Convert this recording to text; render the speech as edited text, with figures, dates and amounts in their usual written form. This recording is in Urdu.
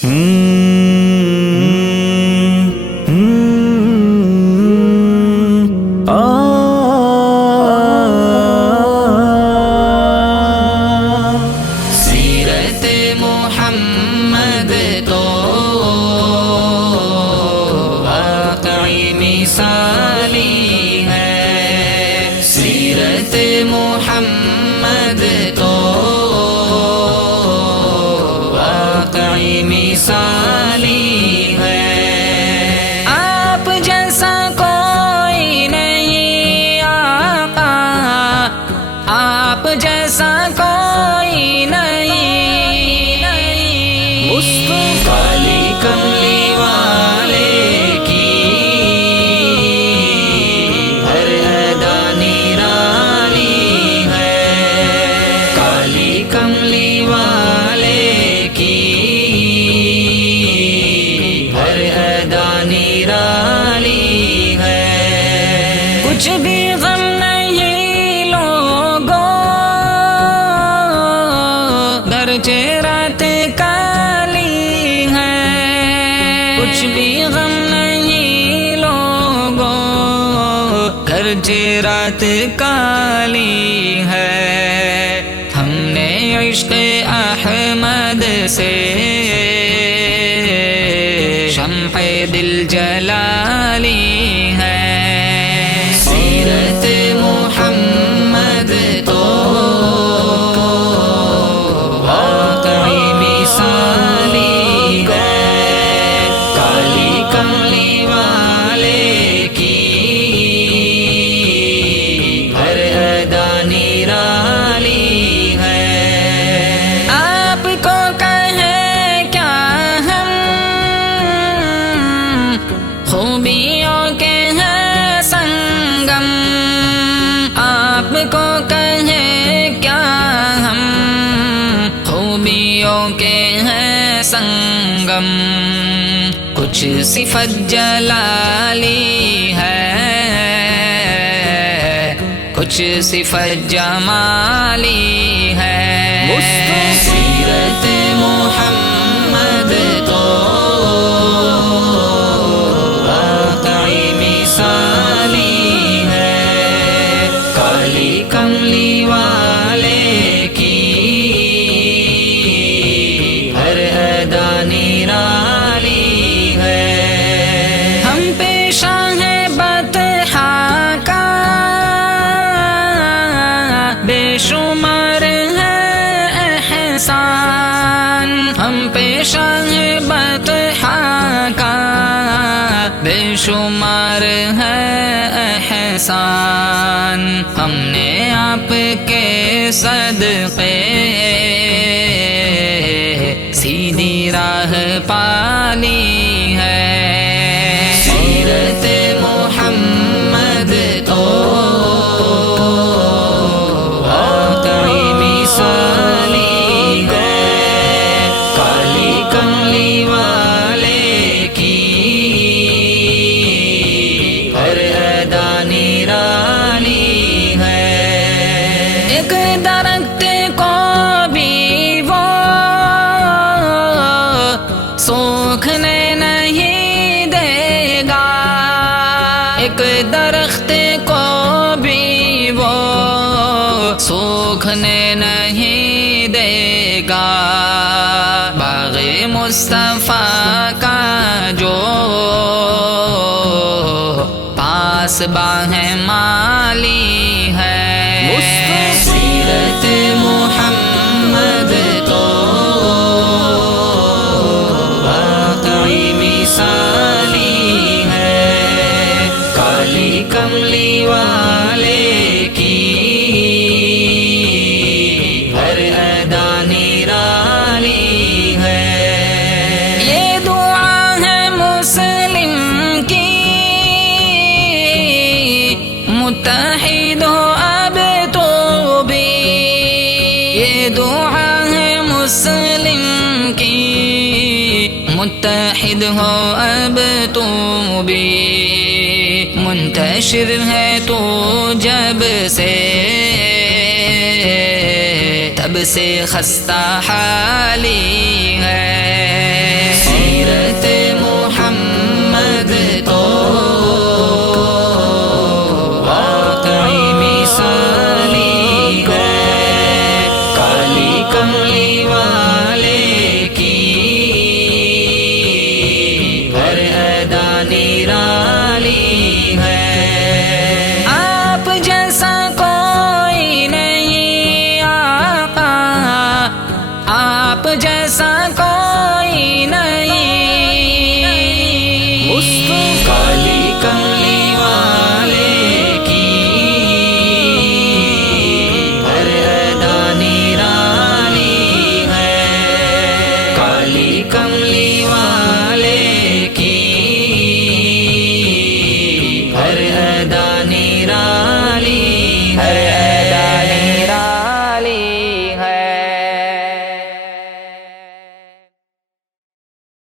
سیرت محمد تو واقعی مثالی ہے، سیرت محمد تو واقعی مثالی ہے، آپ جیسا کوئی نہیں آقا، آپ جیسا کوئی نہیں، کالی کملی والے کی ہر ادا نرالی ہے، کالی کملی والے کی ہر ادا نرالی ہے، کچھ بھی غم نہیں لوگوں گرچہ رات کالی ہے، کچھ بھی غم نہیں لوگوں گرچہ رات کالی ہے، ہم نے عشق احمد سے شمع دل جلالی ہے، سیرت محمد تو واقعی مثالی ہے، کالی کملی والے کی ہر ادا نرالی ہے، آپ کو کہیں کیا ہم خوبیوں کے ہیں سنگم، آپ کو کہیں کیا ہم خوبیوں کے ہیں سنگم، کچھ صفت جلالی ہے، کچھ صفت جمالی ہے، سیرت محمد تو واقعی مثالی ہے، کالی کملی والے کی ہر ادا نرالی ہے، ہم پیشہ ہے بطحا کا بے شمار ہے احسان، ہم پیشہ ہے بطحا کا بے شمار ہے احسان، ہم نے آپ کے صدقے سیدھی راہ پالی ہے، سیرت محمد تو واقعی مثالی ہے، کالی کملی والے کی ہر ادا نرالی ہے، ایک درخت کو بھی وہ سوکھنے نہیں دے گا، ایک درخت کو بھی وہ سوکھنے نہیں دے گا، باغ مصطفیٰ کا جو پاس باہ مالی ہے، سیرت محمد تو واقعی مثالی ہے، کالی کملی والے کی ہر ادا نرالی ہے، یہ دعا ہے مسلم کی متحد ہو اب تو بھی، یہ دعا ہے مسلم کی متحد ہو اب تو بھی، منتشر ہے تو جب سے تب سے خستہ حالی ہے، علی کملی